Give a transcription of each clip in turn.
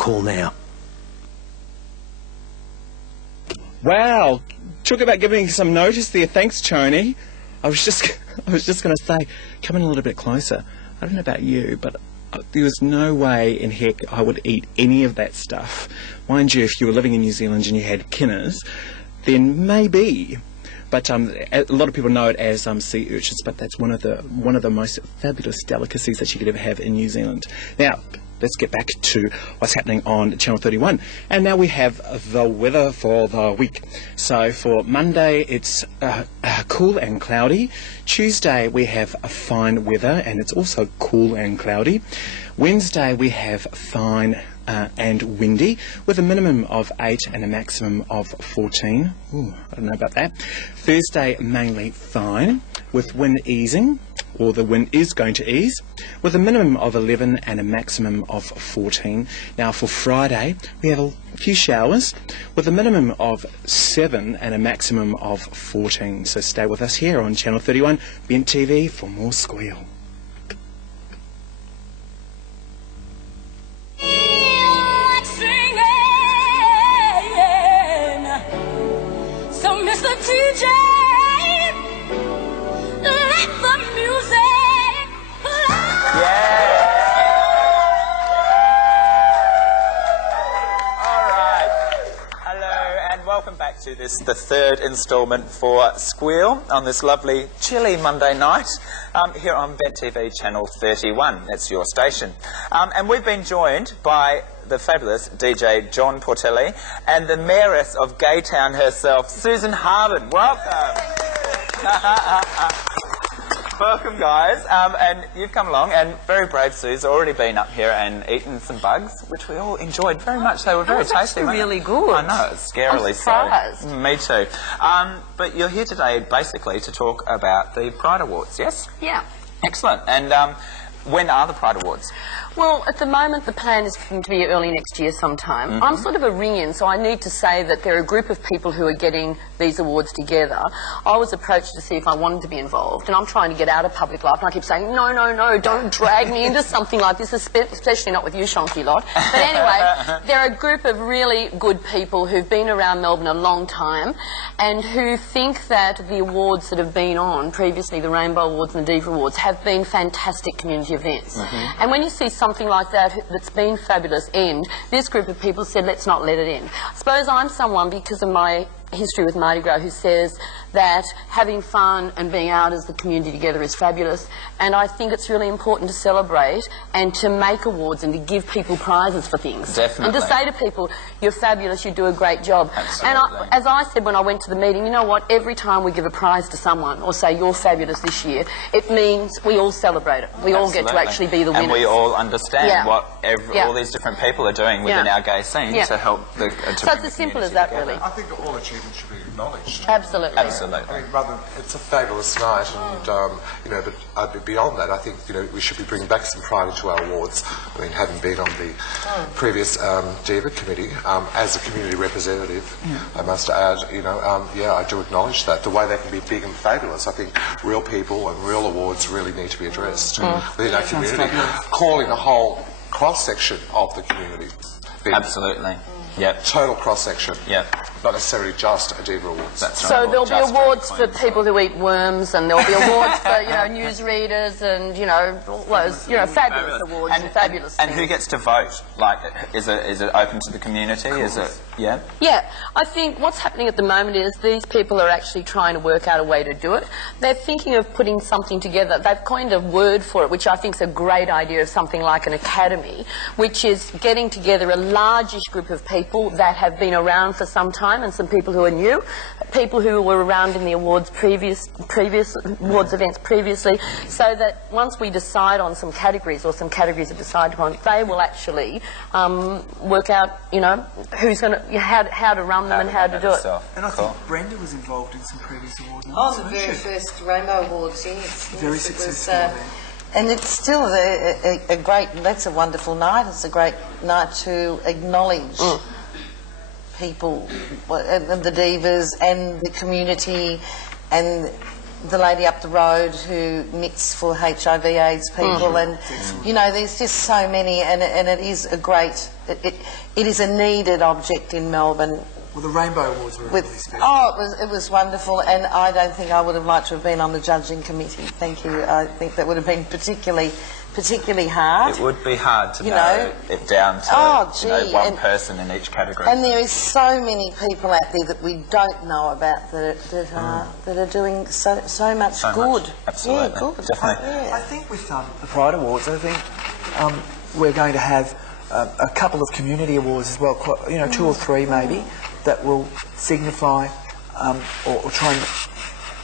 Call now. Wow, talk about giving some notice there. Thanks, Tony. I was just going to say, come in a little bit closer. I don't know about you, but there was no way in heck I would eat any of that stuff. Mind you, if you were living in New Zealand and you had kinners, then maybe. But a lot of people know it as sea urchins, but that's one of the most fabulous delicacies that you could ever have in New Zealand. Now, let's get back to what's happening on Channel 31. And now we have the weather for the week. So for Monday, it's cool and cloudy. Tuesday, we have fine weather, and it's also cool and cloudy. Wednesday, we have fine and windy, with a minimum of 8 and a maximum of 14. Ooh, I don't know about that. Thursday, mainly fine, with wind easing, or the wind is going to ease, with a minimum of 11 and a maximum of 14. Now for Friday, we have a few showers, with a minimum of 7 and a maximum of 14. So stay with us here on Channel 31, Bent TV, for more Squeal. Welcome back to this, the third instalment for Squeal on this lovely chilly Monday night here on Bent TV Channel 31. That's your station. And we've been joined by the fabulous DJ John Portelli and the mayoress of Gaytown herself, Susan Harbin. Welcome. Welcome, guys. And you've come along, and very brave Sue's already been up here and eaten some bugs, which we all enjoyed very much. They were very tasty. Really good. I know, it's scarily so. Me too. But you're here today basically to talk about the Pride Awards, yes? Yeah. Excellent. And when are the Pride Awards? Well, at the moment, the plan is for them to be early next year sometime. I'm sort of a ring-in, so I need to say that there are a group of people who are getting these awards together. I was approached to see if I wanted to be involved, and I'm trying to get out of public life, and I keep saying, no, no, no, don't drag me into something like this, especially not with you, Shonky lot. But anyway, there are a group of really good people who've been around Melbourne a long time, and who think that the awards that have been on previously, the Rainbow Awards and the Diva Awards, have been fantastic community events. And when you see something like that that's been fabulous end, this group of people said, let's not let it end. I suppose I'm someone, because of my history with Mardi Gras, who says that having fun and being out as the community together is fabulous, and I think it's really important to celebrate and to make awards and to give people prizes for things. Definitely. And to say to people, you're fabulous, you do a great job. Absolutely. And as I said when I went to the meeting, you know what, every time we give a prize to someone or say you're fabulous this year, it means we all celebrate it. We all get to actually be the winners. And we all understand what all these different people are doing within our gay scene to help the So it's as simple as that, really. I think all achievements should be acknowledged. Absolutely. Absolutely. I mean, rather, it's a fabulous night, and you know, but beyond that, I think we should be bringing back some pride into our awards. I mean, having been on the previous Diva committee as a community representative, I must add, yeah, I do acknowledge that the way they can be big and fabulous. I think real people and real awards really need to be addressed within our community, calling the whole cross section of the community. Absolutely. Yep. Total cross-section. Yep. Not necessarily just a Diva Awards. That's right. So there'll be awards for people who eat worms, and there'll be awards for, newsreaders, and, all those, fabulous awards and fabulous And things. who gets to vote? Like, is it open to the community? Is it, yeah? Yeah. I think what's happening at the moment is these people are actually trying to work out a way to do it. They're thinking of putting something together. They've coined a word for it, which I think is a great idea, of something like an academy, which is getting together a largish group of people that have been around for some time, and some people who are new, people who were around in the awards previous awards events previously, so that once we decide on some categories, or some categories are decided upon, they will actually work out, who's going to, how to run them and how to do it. And I think Brenda was involved in some previous awards. Oh, the very first Rainbow Awards, yes. Very successful. And it's still a great, that's a wonderful night. It's a great night to acknowledge people, and the divas and the community, and the lady up the road who knits for HIV/AIDS people, and you know, there's just so many, and it is a great, it is a needed object in Melbourne. Well, the Rainbow Awards were really special. Oh, it was wonderful, and I don't think I would have liked to have been on the judging committee. Thank you. I think that would have been particularly hard. It would be hard to You narrow know? it down to one person in each category. And there is so many people out there that we don't know about that are doing so much good. Absolutely. Yeah, good. Definitely. Yeah. I think with the Pride Awards, I think we're going to have a couple of community awards as well, you know, 2 or 3 maybe, that will signify or try and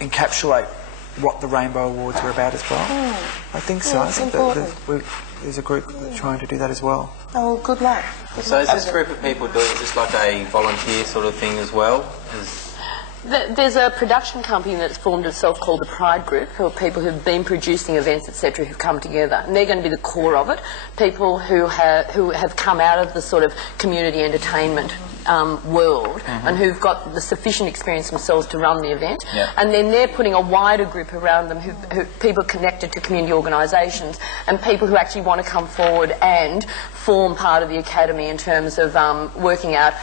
encapsulate what the Rainbow Awards were about as well. I think so. I think that there's a group trying to do that as well. Oh, good luck. So is this group of people doing just like a volunteer sort of thing as well? There's a production company that's formed itself called the Pride Group, who are people who've been producing events, etc., who've come together, and they're going to be the core of it. People who have come out of the sort of community entertainment world and who've got the sufficient experience themselves to run the event, and then they're putting a wider group around them, who people connected to community organisations and people who actually want to come forward and form part of the academy in terms of working out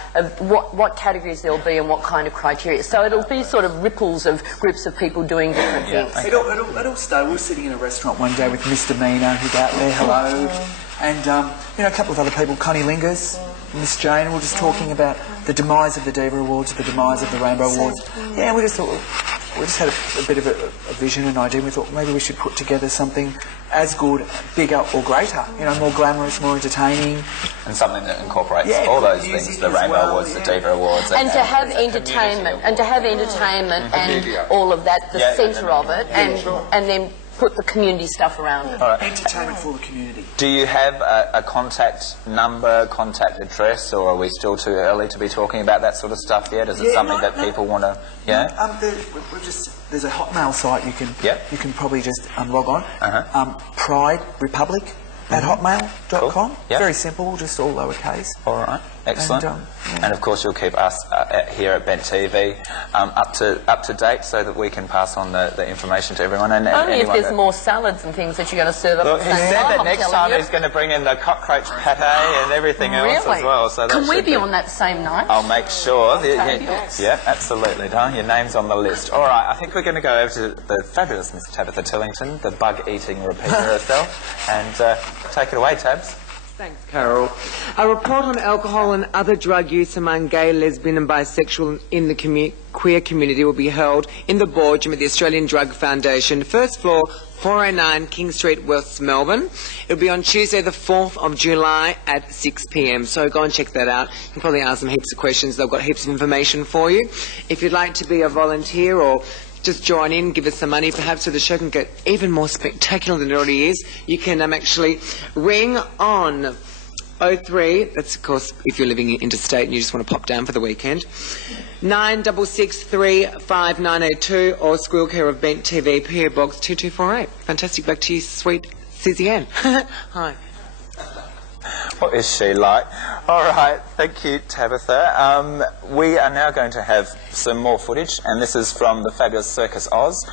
what categories there'll be and what kind of criteria. So it'll be sort of ripples of groups of people doing different things. It all started, we were sitting in a restaurant one day with Mr. Mina, who's out there, hello, and you know, a couple of other people, Connie Lingus, Miss Jane, we were just talking about the demise of the Diva Awards, the demise of the Rainbow Awards. Yeah, we just thought, we just had a bit of a vision and idea. We thought maybe we should put together something as good, bigger or greater, you know, more glamorous, more entertaining. And something that incorporates all those things, the Rainbow Awards, the Diva Awards. And to have entertainment, and all of that, the centre of it, and then put the community stuff around it. Entertainment for the community. Do you have a contact number, contact address, or are we still too early to be talking about that sort of stuff yet? Is it something that people want to... There's a Hotmail site you can probably just log on. Pride Republic at hotmail.com. Cool. Very simple, just all lowercase. All right, excellent. And of course you'll keep us here at Bent TV up to date so that we can pass on the information to everyone. And only if there's more salads and things that you're going to serve up. Look, he said that next time he's going to bring in the cockroach pate and everything else as well. So can we be on that same night? I'll make sure. Yeah, absolutely, darling. Your name's on the list. All right, I think we're going to go over to the fabulous Miss Tabitha Turlington, the bug-eating repeater herself, and take it away, Tabs. Thanks, Carol. A report on alcohol and other drug use among gay, lesbian and bisexual in the queer community will be held in the boardroom at the Australian Drug Foundation, first floor, 409 King Street, West Melbourne. It'll be on Tuesday the 4th of July at 6 p.m. So go and check that out. You can probably ask them heaps of questions. They've got heaps of information for you. If you'd like to be a volunteer or just join in, give us some money perhaps so the show can get even more spectacular than it already is, you can actually ring on 03, that's of course if you're living interstate and you just want to pop down for the weekend, 96635902 or Squeal care of Bent TV, PO Box 2248. Fantastic. Back to you, sweet Susie Ann. Hi. What is she like? All right, thank you, Tabitha. We are now going to have some more footage, and this is from the fabulous Circus Oz,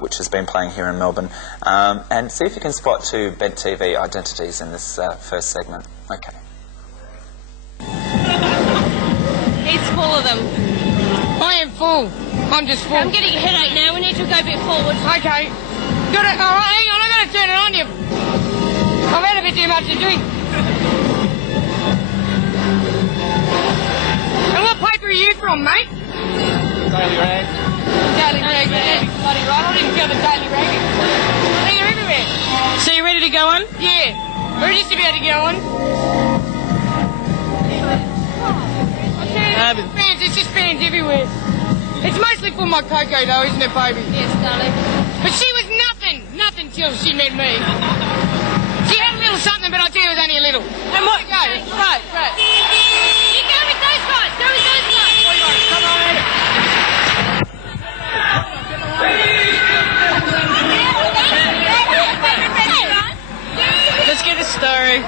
which has been playing here in Melbourne, and see if you can spot 2 Bent TV identities in this first segment. Okay. It's full of them. I am full. I'm just full. I'm getting a headache now. We need to go a bit forward. Okay. Got it. All right, hang on. I'm going to turn it on you. I've had a bit too much to drink. And what paper are you from, mate? Daily Rag. Daily Rag. Bloody right. I didn't go the Daily Rag. They're everywhere. So you ready to go on? Yeah. We're just about to go on. Fans, there's just fans everywhere. It's mostly for my cocoa though, isn't it, baby? Yes, darling. But she was nothing till she met me. She had a little something, but I tell you it was only a little. And what? Go. Right. You go with those guys. Go with those guys. All right, come on in. Let's get a story.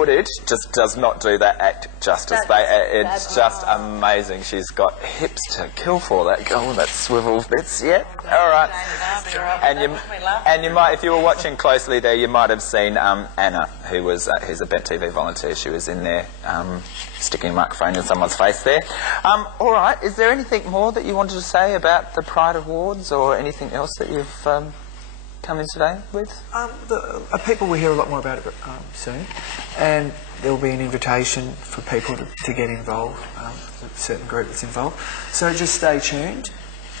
footage just does not do that act justice. It's just amazing. She's got hips to kill for, that girl, that swivel bits. Yeah, all right. And you might, if you were watching closely there, you might have seen Anna, who's a Bet TV volunteer. She was in there sticking a microphone in someone's face there. All right, is there anything more that you wanted to say about the Pride Awards or anything else that you've come in today with? People will hear a lot more about it soon, and there will be an invitation for people to get involved, a certain group that's involved. So just stay tuned.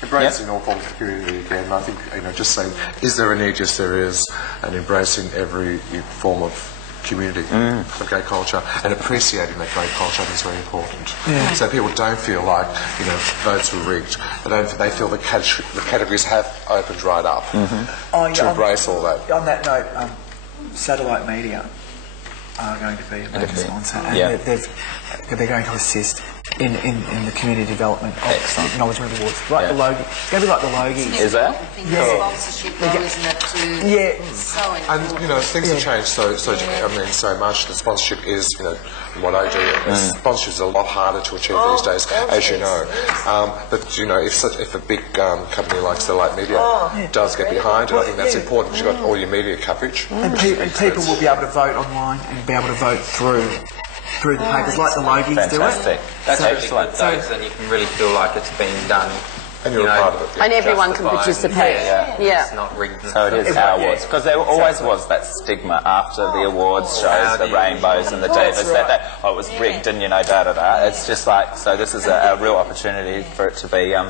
Embracing all forms of community again. I think, just saying, is there a need? Yes, there is, and embracing every form of community of gay culture and appreciating that gay culture is very important. Yeah. So people don't feel like votes were rigged. They feel the categories have opened right up to embrace all that. On that note, satellite media are going to be a big sponsor, and they're going to assist in the community development of acknowledgement awards. Like the Logie. It's going to be like the Logies. Is that? Yeah. Sponsorship though, isn't it? So important. And things have changed so much. The sponsorship is what I do. Sponsorship is a lot harder to achieve these days, as you know. But if a big company like Satellite Media does get behind it, I think that's important because you've got all your media coverage. And people will be able to vote online and be able to vote through the papers, like the Logies do it. That's excellent. Then you can really feel like it's been done. And you're a part of it. And everyone can participate. It's not rigged. So it is our awards. Because there always was that stigma after the awards shows, the rainbows and the divas, that it was rigged and da-da-da. It's just like, so this is a real opportunity for it to be our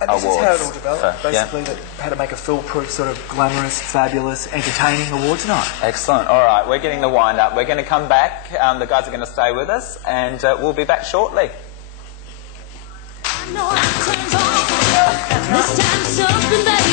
and awards. This is how it all developed, basically, how to make a foolproof, sort of glamorous, fabulous, entertaining awards night. Excellent. All right, we're getting the wind up. We're going to come back. The guys are going to stay with us, and we'll be back shortly. This time something, baby.